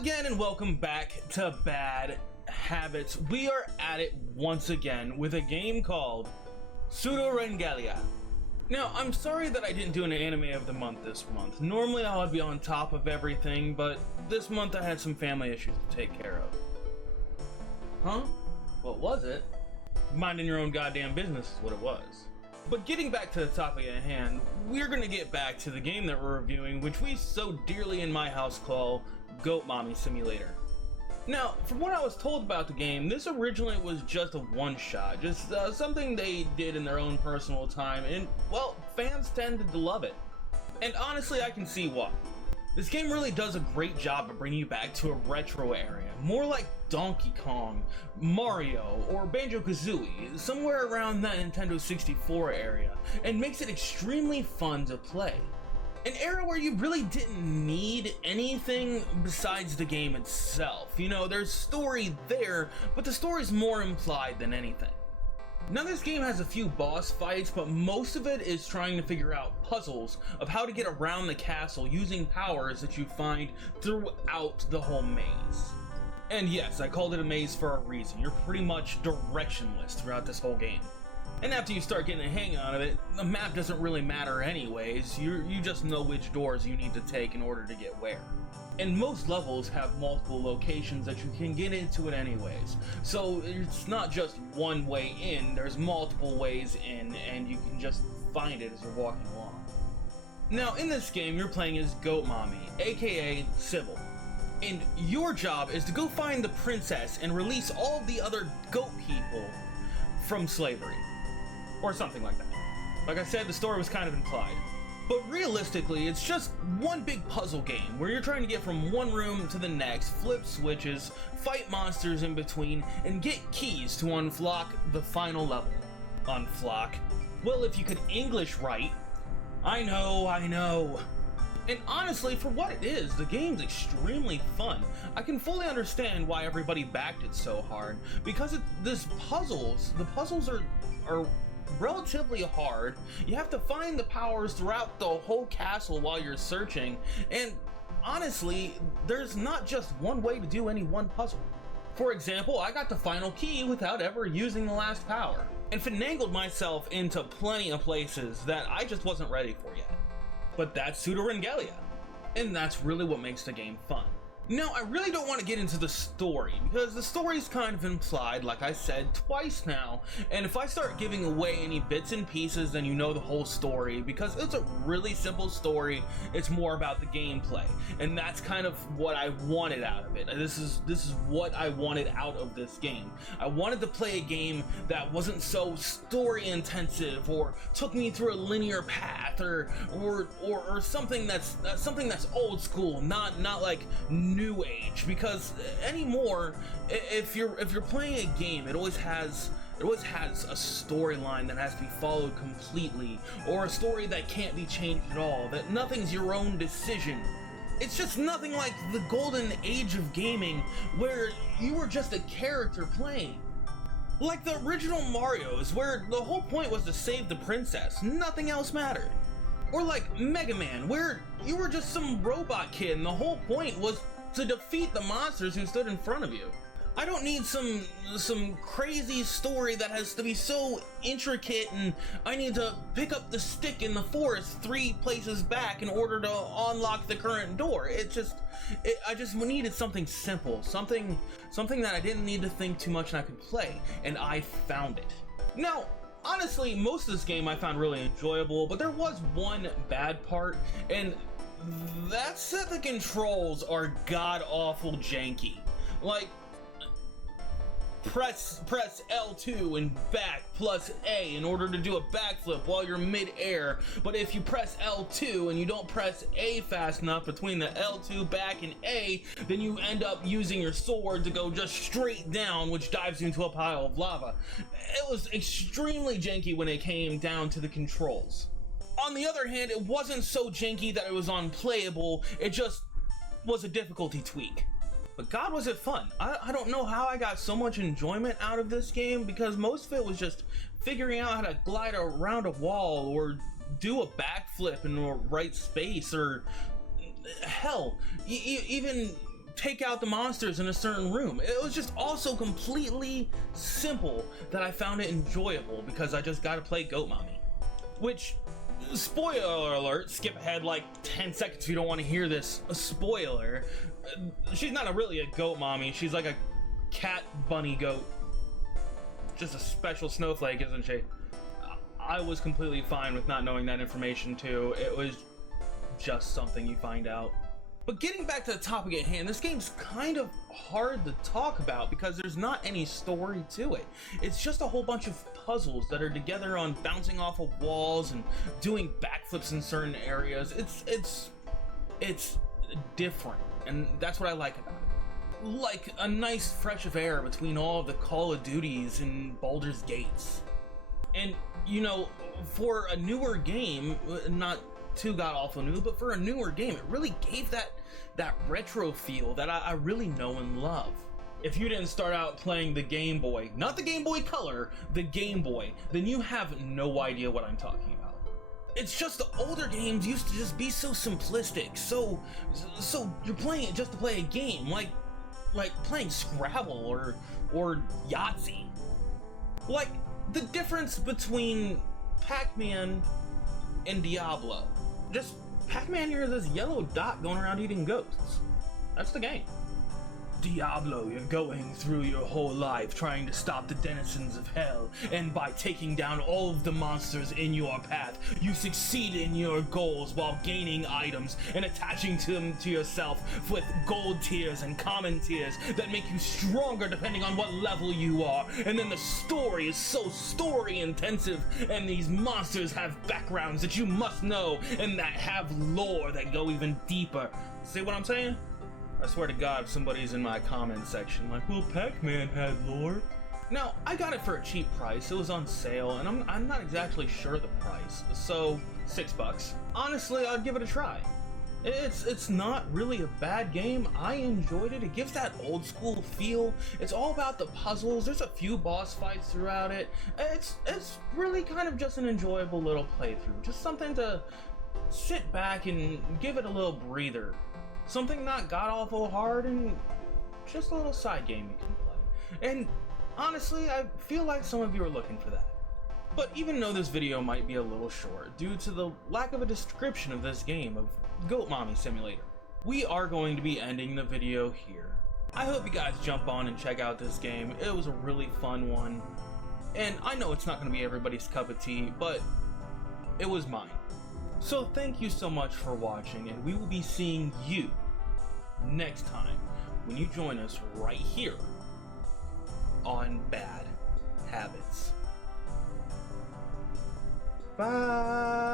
again, and welcome back to Bad Habits. We are at it once again with a game called PseudoRegalia. Now, I'm sorry that I didn't do an anime of the month this month. Normally I would be on top of everything, but this month I had some family issues to take care of. Huh? What was it? Minding your own goddamn business is what it was. But getting back to the topic at hand, we're gonna get back to the game that we're reviewing, which we so dearly in my house call Goat Mommy Simulator. Now, from what I was told about the game, this originally was just a one-shot, just something they did in their own personal time, and, well, fans tended to love it. And honestly, I can see why. This game really does a great job of bringing you back to a retro area, more like Donkey Kong, Mario, or Banjo-Kazooie, somewhere around that Nintendo 64 area, and makes it extremely fun to play. An era where you really didn't need anything besides the game itself. You know, there's story there, but the story's more implied than anything. Now, this game has a few boss fights, but most of it is trying to figure out puzzles of how to get around the castle using powers that you find throughout the whole maze. And yes, I called it a maze for a reason. You're pretty much directionless throughout this whole game. And after you start getting a hang out of it, the map doesn't really matter anyways. You just know which doors you need to take in order to get where. And most levels have multiple locations that you can get into it anyways. So it's not just one way in, there's multiple ways in, and you can just find it as you're walking along. Now, in this game, you're playing as Goat Mommy, aka Sybil. And your job is to go find the princess and release all of the other goat people from slavery. Or something like that. Like I said, the story was kind of implied. But realistically, it's just one big puzzle game where you're trying to get from one room to the next, flip switches, fight monsters in between, and get keys to unlock the final level. Unlock? Well, if you could English right. I know. And honestly, for what it is, the game's extremely fun. I can fully understand why everybody backed it so hard, because the puzzles are relatively hard. You have to find the powers throughout the whole castle while you're searching, and honestly, there's not just one way to do any one puzzle. For example, I got the final key without ever using the last power, and finagled myself into plenty of places that I just wasn't ready for yet. But that's PseudoRegalia, and that's really what makes the game fun. Now, I really don't want to get into the story, because the story's kind of implied, like I said, twice now, and if I start giving away any bits and pieces, then you know the whole story, because it's a really simple story. It's more about the gameplay, and that's kind of what I wanted out of it. This is what I wanted out of this game. I wanted to play a game that wasn't so story intensive, or took me through a linear path, or something that's old school, not like new age, because anymore, if you're playing a game, it always has a storyline that has to be followed completely, or a story that can't be changed at all, that nothing's your own decision. It's just nothing like the golden age of gaming, where you were just a character playing. Like the original Mario's, where the whole point was to save the princess, nothing else mattered. Or like Mega Man, where you were just some robot kid and the whole point was to defeat the monsters who stood in front of you. I don't need some crazy story that has to be so intricate and I need to pick up the stick in the forest 3 places back in order to unlock the current door. I just needed something simple, something that I didn't need to think too much and I could play, and I found it. Now, honestly, most of this game I found really enjoyable, but there was one bad part, and that's that the controls are god-awful janky. Like, press L2 and back plus A in order to do a backflip while you're mid-air, but if you press L2 and you don't press A fast enough between the L2 back and A, then you end up using your sword to go just straight down, which dives you into a pile of lava. It was extremely janky when it came down to the controls. On the other hand, it wasn't so janky that it was unplayable, it just was a difficulty tweak. But God, was it fun. I don't know how I got so much enjoyment out of this game, because most of it was just figuring out how to glide around a wall, or do a backflip in the right space, or hell, even take out the monsters in a certain room. It was just also completely simple that I found it enjoyable because I just got to play Goat Mommy. Which, spoiler alert, skip ahead like 10 seconds if you don't want to hear this. A spoiler. She's not really a goat mommy, she's like a cat bunny goat. Just a special snowflake, isn't she? I was completely fine with not knowing that information too. It was just something you find out. But getting back to the topic at hand, this game's kind of hard to talk about because there's not any story to it. It's just a whole bunch of puzzles that are together on bouncing off of walls and doing backflips in certain areas. It's different, and that's what I like about it. Like a nice fresh of air between all of the Call of Duties and Baldur's Gates. And, you know, for a newer game, not too god-awful new, but for a newer game, it really gave that retro feel that I really know and love. If you didn't start out playing the Game Boy, not the Game Boy Color, the Game Boy, then you have no idea what I'm talking about. It's just the older games used to just be so simplistic, so you're playing it just to play a game, like playing Scrabble or Yahtzee. Like the difference between Pac-Man and Diablo. Just Pac-Man, you're this yellow dot going around eating ghosts. That's the game. Diablo, you're going through your whole life trying to stop the denizens of hell, and by taking down all of the monsters in your path, you succeed in your goals while gaining items and attaching them to yourself with gold tiers and common tiers that make you stronger depending on what level you are. And then the story is so story intensive, and these monsters have backgrounds that you must know and that have lore that go even deeper. See what I'm saying? I swear to God, if somebody's in my comment section like, well, Pac-Man had lore. Now, I got it for a cheap price. It was on sale, and I'm not exactly sure the price. So, $6. Honestly, I'd give it a try. It's not really a bad game. I enjoyed it. It gives that old school feel. It's all about the puzzles. There's a few boss fights throughout it. It's really kind of just an enjoyable little playthrough. Just something to sit back and give it a little breather. Something not god-awful hard, and just a little side game you can play. And honestly, I feel like some of you are looking for that. But even though this video might be a little short, due to the lack of a description of this game of Goat Mommy Simulator, we are going to be ending the video here. I hope you guys jump on and check out this game. It was a really fun one. And I know it's not going to be everybody's cup of tea, but it was mine. So thank you so much for watching, and we will be seeing you next time when you join us right here on Bad Habits. Bye!